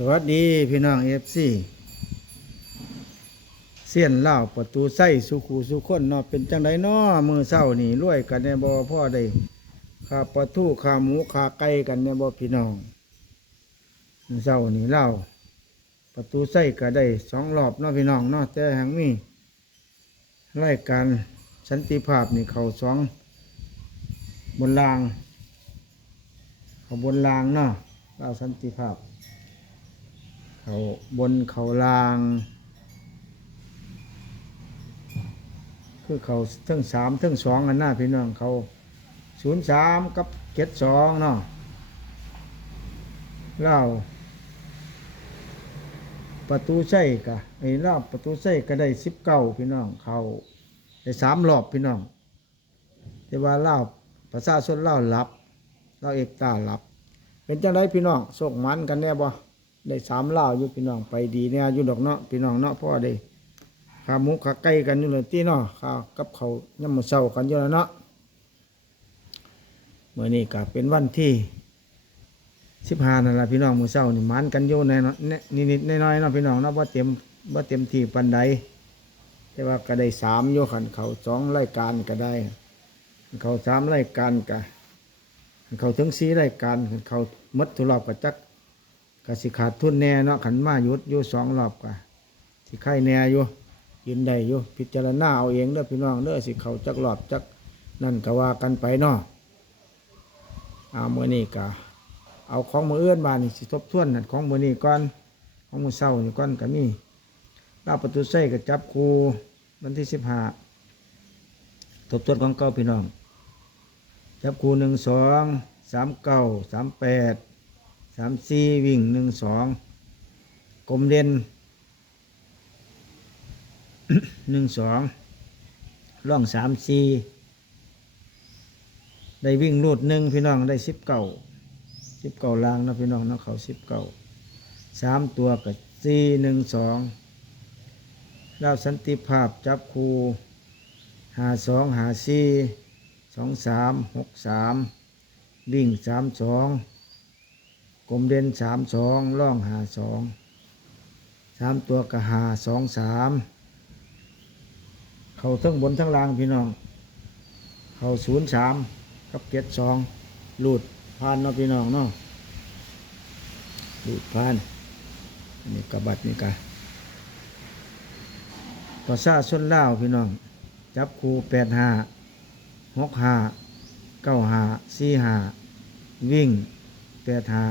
สวัสดีพี่น้องเอฟซีเสียนเล่าประตูไส้สุขูสุขคนเนาะเป็นจังไดเนาะมือเศร้านี่รวยกันในบ่พ่อได้ขาปลาทูขาหมูขาไก่กันในบ่พี่น้องมือเศร้านี่เล่าประตูไส้ก็ได้สองรอบเนาะพี่น้องเนาะแต่แห่งมีรายการสันติภาพนี่เขาสองบนรางเขาบนรางเนาะเล่าสันติภาพ เขาบนเขาลาง คือเขาทั้งสามทั้งสองอันหน้าพี่น้องเขาศูนย์สามกับเจ็ดสองเนาะเล่าประตูใส่กะไอ้เล่าประตูใส่ก็ได้สิบเก้าพี่น้อง เขาได้สามรอบพี่น้อง แต่ว่าเล่าประชาชนเล่าหลับเล่าเอกตาหลับ เป็นจังไรพี่น้องส่งมันกันแน่บ่ ได้สามเล่าอยู่พี่น้องไปดีเนี่ยอยู่ดอกเนาะพี่น้องเนาะพ่อได้ขาหมูขาไก่กันอยู่เลยที่เนาะข้ากับเขาย่ำมือเช้ากันอยู่แล้วเนาะเมื่อนี้ก็เป็นวันที่สิบห้านั่นแหละพี่น้องมือเช้านี่มันกันอยู่ในนิดนิดน้อยๆเนาะพี่น้องเนาะว่าเต็มว่าเต็มที่ปันใดแต่ว่าก็ได้สามโยขันเขาสองรายการก็ได้ เขาสามรายการก็เขาถึงสี่รายการเขาหมดทุกรอบก็จัก ก็สิขาดทุนแน่เนาะขันมาหยุดอยู่สองรอบก็สิไข่แน่อยู่ยืนได้อยู่พิจารณาเอาเองเด้อพี่น้องเด้อสิเขาจักรอบจักนั่นก็ว่ากันไปเนาะเอาเมื่อนี้ก็เอาของมือเอื้อนบานสิทบทวนนั่นของมือนี้ก่อนของมือเศร้านี่ก่อนก็มีลาประตูใส่กับจับครูวันที่สิบห้าทบทวนของเก้าพี่น้อง จับครูหนึ่งสองสามเก้าสามแปด สามสี่วิ่งหนึ่งสองกลมเด่นหนึ่งสองร่องสามสี่ได้วิ่งรูดหนึ่งพี่น้องได้สิบเก้าสิบเก้าลางนะพี่น้องนะเขาสิบเก้าสามตัวกับสี่หนึ่งสองแล้วสันติภาพจับคูหาสองหาสี่สองสามหกสามวิ่งสามสอง กลมเด่นสามสองล่องหาสองสามตัวกะหาสองสามเขาทั้งบนทั้งล่างพี่น้อง เขาศูนย์สามกับเจ็ดสองหลูดพานเนาะพี่น้องเนาะหลูดพานอันนี้กระบัดนี่กะต่อซาส้นเล่าพี่น้อง จับคูแปดห้าหกห้าเก้าห้าสี่ห้าวิ่งแปดห้า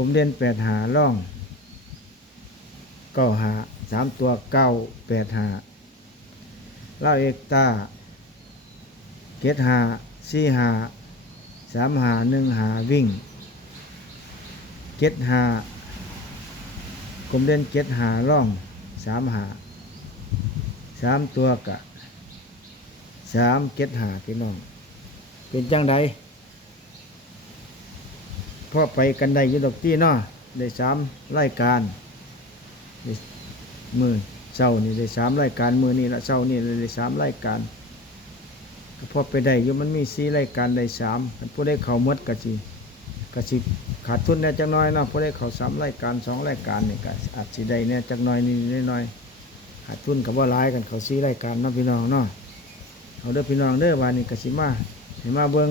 กลมเด่นแปดหาล่องเก้าหาสามตัวเก้าแปดหาเล่าเอกตาเกตหาสี่หาสามหาหนึ่งหาวิ่งเกตหากลมเด่นเกตหาล่องสามหาสามตัวกะสามเกตหาพี่น้อง เป็นจังใด พอไปกันได้อยุดอกที่เนาะได้สามรายการมือเศร้านี่ได้สามรายการมือนี่ละเศร้านี่ได้สามรายการก็พอไปได้อยู่มันมีสี่รายการได้สามผู้ได้เข่าหมดกะจีกะจีขาดทุนแน่จักน้อยเนาะผู้ได้เข่าสามรายการสองรายการนี่ก็อาจสิได้แน่ยจักน้อยนี่น้อยขาดทุนกับว่าร้ายกันเขาสี่รายการเนาะพี่น้องเนาะเอาเด้อพี่น้องเด้อวันนี้กะสิมาให้มาเบิ่ง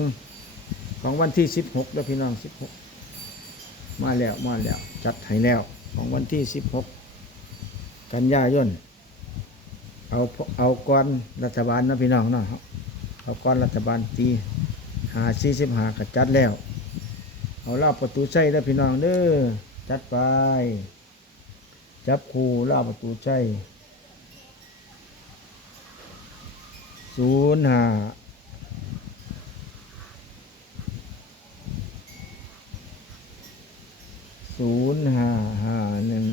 ของวันที่สิบหกเด้อพี่น้องสิบหก มาแล้วมาแล้วจัดให้แล้วของวันที่สิบหกกันยายนเอาเอาก่อนรัฐบาลนะพี่น้องเนาะเอาก่อนรัฐบาลตีหาสี่สิบหากจัดแล้ว เอาล่าประตูใช้แล้วพี่น้องเด้อจัดไป จับคูเล่าประตูใช้ศูนย์ห้า ศูนย์ห้าห้าหนึ่ง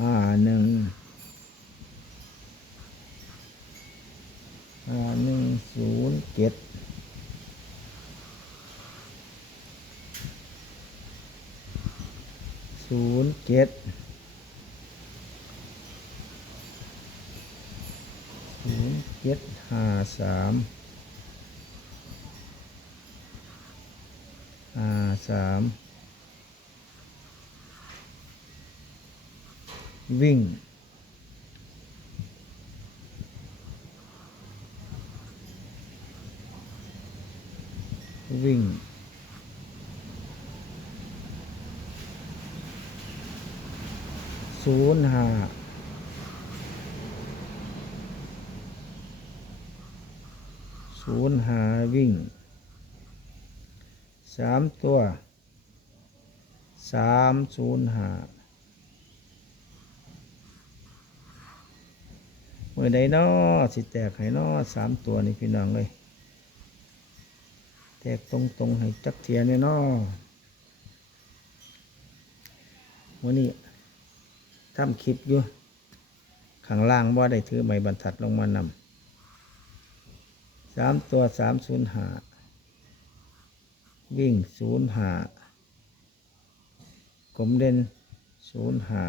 ห้าหนึ่งห้าหนึ่งศูนย์เจ็ดศูนย์เจ็ดศูนย์เจ็ดห้าสาม ห้าสามวิ่ง วิ่ง ศูนย์ห้าศูนย์ห้าวิ่ง สามตัวสามศูนย์ห้าเมื่อใดนอสิแตกให้นอสามตัวนี่พี่น้องเลย แตกตรงตรงให้จักเทียเนี่ยนอวันนี้ทำคลิปอยู่ข้างล่างว่าได้ถือใบบรรทัดลงมานำสามตัวสามศูนย์หา วิ่งศูนย์หากลมเด่นศูนย์หา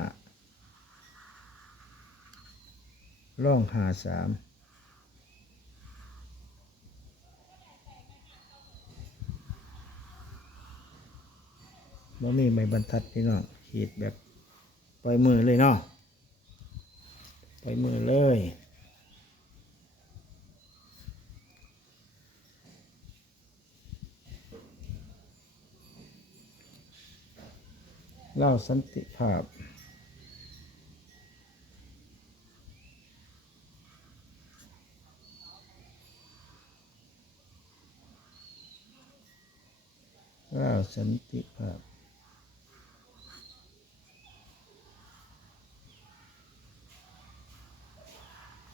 ล่องหาสามบ่มีใบบรรทัดพี่น้องขีดแบบปล่อยมือเลยเนาะปล่อยมือเลย เล่าสันติภาพ เล่าสันติภาพ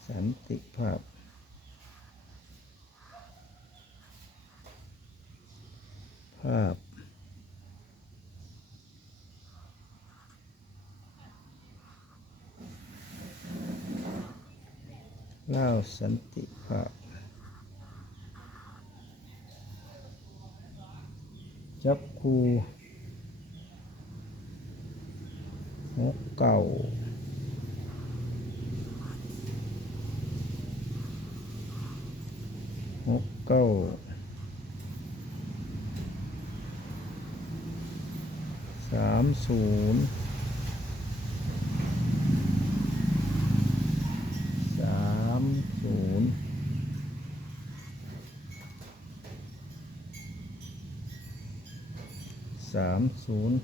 สันติภาพ ภาพ เล่าสันติภาพจับคูหกเก่าหกเก้าสามศูนย์สามศูนย์สามศูนย์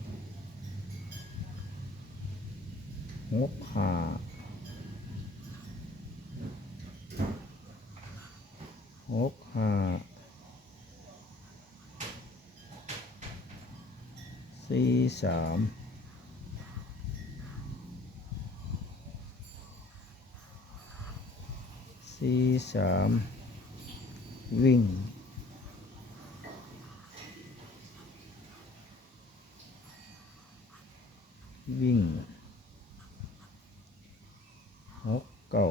หกห้าหกห้าสี่สามสี่สามวิ่ง วิ่งหกเก้า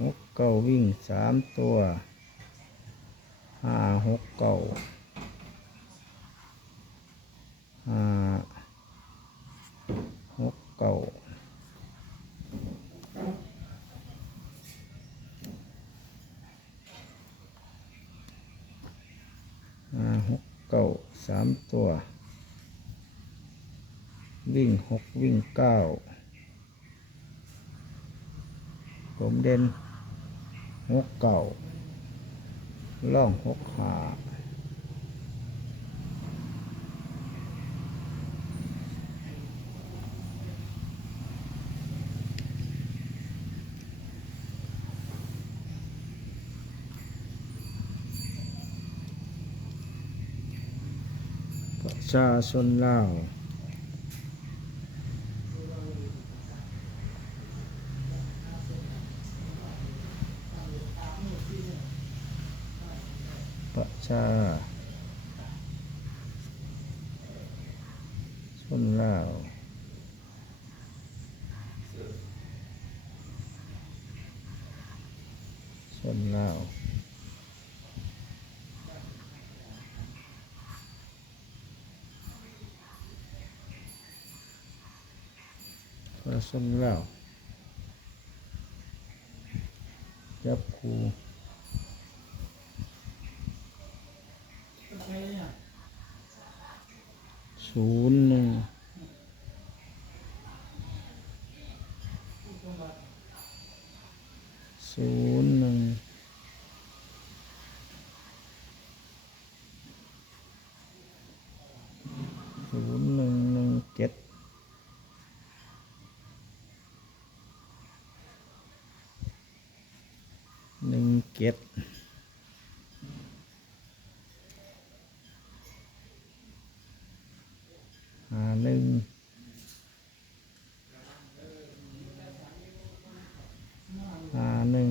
หกเก้าวิ่งสามตัวห้าหกเก้าห้าหกเก้าห้าหกเก้า สามตัว วิ่งหกวิ่งเก้าผมเด่นหกเก่าล่องหกหา ประชาชนลาวประชาชนลาวชนลาว ประชาชนลาวจับครู ศูนย์หนึ่งศูนย์หนึ่งศูนย์หนึ่งหนึ่งเจ็ด หนึ่งเก็ดหาหนึ่งหาหนึ่ง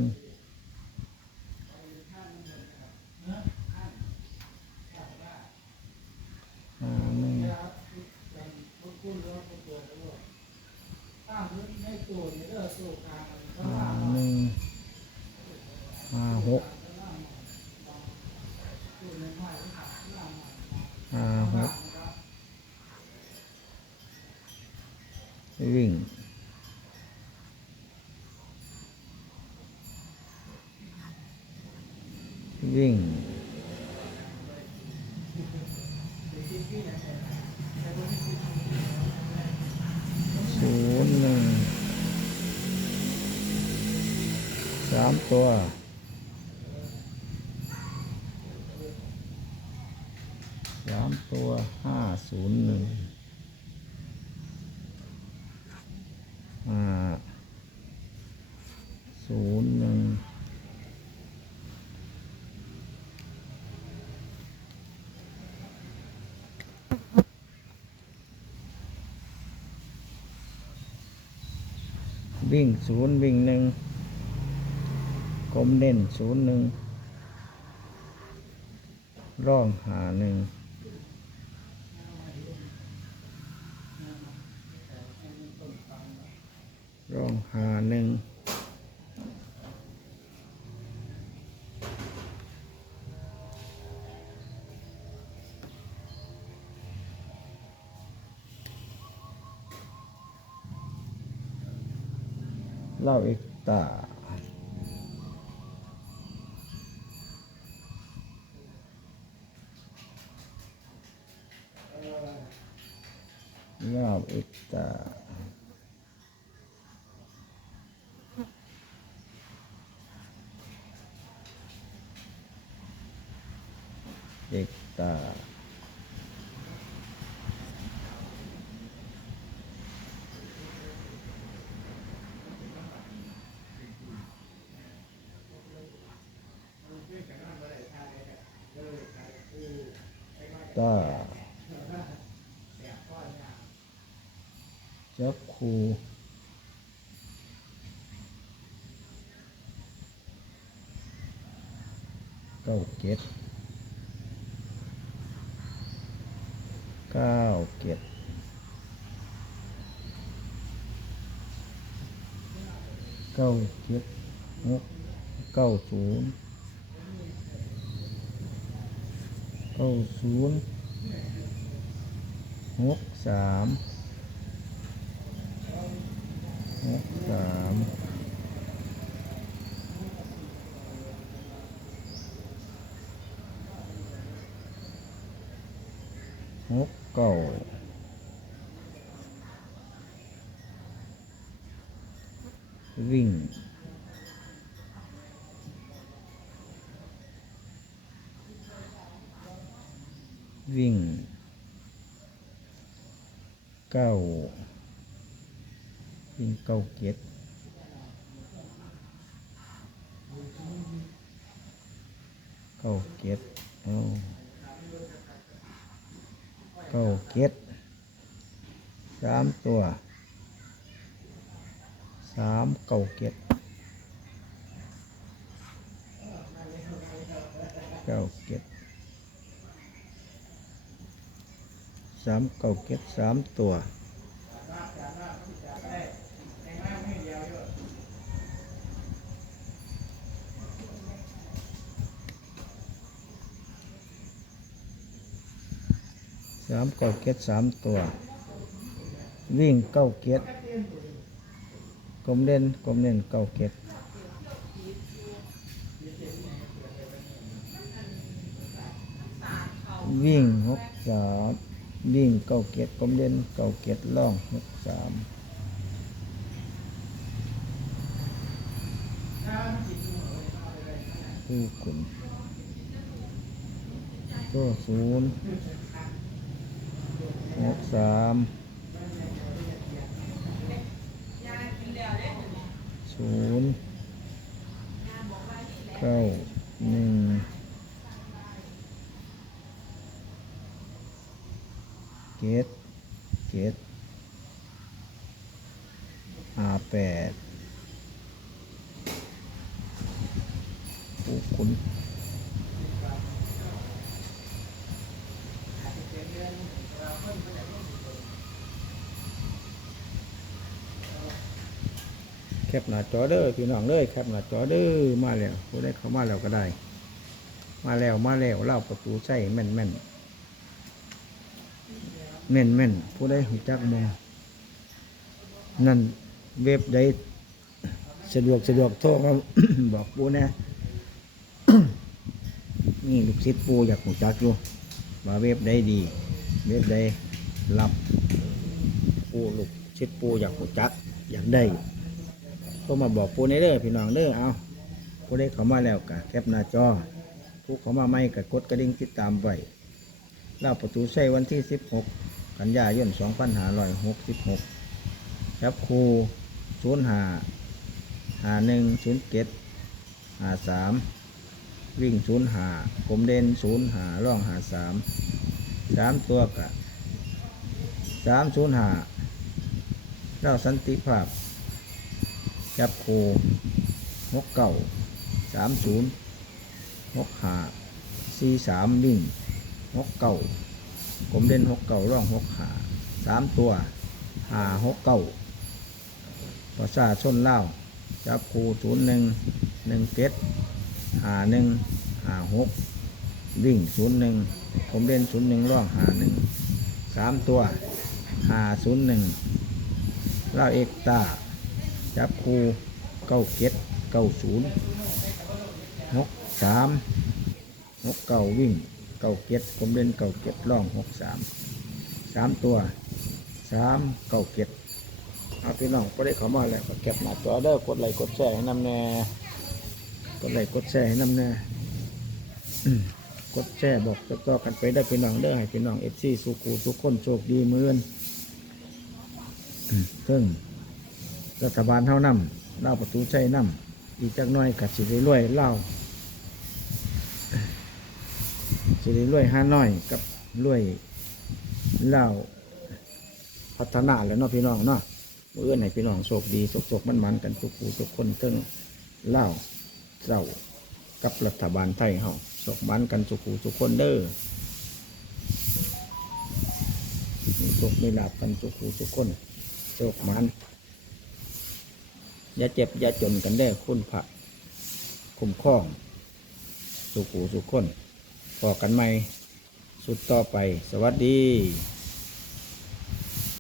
หาหนึ่งหาหนึ่งหาหกหาหก วิ่งวิ่งศูนย์หนึ่งสามตัวสามตัวห้าศูนย์หนึ่งห้าศูนย์หนึ่ง วิ่งศูนย์วิ่งหนึ่งกลมเด่นศูนย์หนึ่งร่องหาหนึ่งร่องหาหนึ่ง เล่าอีกตา เล่าอีกตา เอกตา ตาจับคู เก็ดเก้าเก็ดเก้าเจ็ดหกเก้าศูนย์เก้าศูนย์หกสามหกสามหก เก้าวิ่งวิ่งเก้าวิ่งเก้าเก็ดเก้าเก็ดเอา เก้าเก็ดสามตัวสามเก้าเก็ดเก้าเก็ดสามเก้าเก็ดสามตัว สามเก้าเก็ดสามตัว วิ่งเก้าเก็ดกลมเด่นกลมเด่นเก้าเก็ดวิ่งหกสามวิ่งเก้าเกียรติกลมเด่นเก้าเกียรติล่องหกสามคู่ขุนก็ศูนย์ หกสามศูนย์เก้าหนึ่งเกตเกตอาแปดปูคุณ แคปหน้าจอเด้อพี่น้องเลยแคปหน้าจอเด้อมาแล้วผู้ได้เข้ามาแล้วก็ได้ มาแล้วมาแล้วเล่าประตูใส่แม่นแม่นแม่นแม่นผู้ใดหูจักแม่นั่นเว็บใดสะดวกสะดวกโทรมาบอกปูนะนี่ลูกศิษย์ปูอยากหูจักอยู่ว่าเว็บใดดี เว็บใดรับปูลูกศิษย์ปูอยากหูจักอยากได้ ก็มาบอกปูในเด้อพี่น้องเด้อเอาผู้ใดเข้ามาแล้วกะแคปหน้าจอผู้เข้ามาใหม่กะกดกระดิ่งติดตามไว้เล่าประตูใช้วันที่ 16 กันยายน2566ครับครู0 5 5 1 0 7 5 3วิ่ง0 5กลมเด่น0 5ร่อง5 3 3ตัวกะ3 0 5เล่าสันติภาพ จับโครู6เก่า3 0 6 5 4 3วิ่งหกเก่าผมเล่นหกเก่าร่องหกหาสามตัวหาหกเก่าภาษาชนเล่าจับครูศูนย์หนึ่งหนึ่งเจ็ดหาหนึ่งหาหกวิ่งศูนย์หนึ่งผมเล่นศูนย์หนึ่งร่องหาหนึ่งสามตัวหาศูนย์หนึ่งเล่าเอกตา จับคูเก้าเจ็ดเก้าศูนย์หกสามนกเก่าวิ่งเก่าเก็ดผมเล่นเก่าเก็ดล่องหกสามสามตัวสามเก่าเก็ดเอาพี่น้องก็ได้ข้ามาแล้วก็เก็บหน้าจอเด้อกดไลค์กดแชร์ให้นำแน่กดไลค์กดแชร์ให้นำแน่กดแชร์บอกต่อกันไปได้อพี่น้องเด้อให้พี่น้องเอฟซีสุขูสุขคนโชคดีมือนอืมซึ่ง รัฐบาลเท่านำเล่าประตูใช้นำอีกจักน้อยกัดสิได้รวยเล่าสิได้รวยห้าน้อยกับรวยเล่าพัฒนาแล้วเนาะพี่น้องเนาะเมื่อไหนพี่น้องโชคดีโชคๆมันๆกันทุกผู้ทุกคนเทั้งเล่าเจ้ากับรัฐบาลไทยเฮาโชคมันกันทุกผู้ทุกคนเด้อโชคมีลาบกันทุกผู้ทุกคนโชคมัน อย่าเจ็บอย่าจนกันได้คุณผักคุ้มคล้อง สุขูสุขคนพอกันไหมสุดต่อไป สวัสดี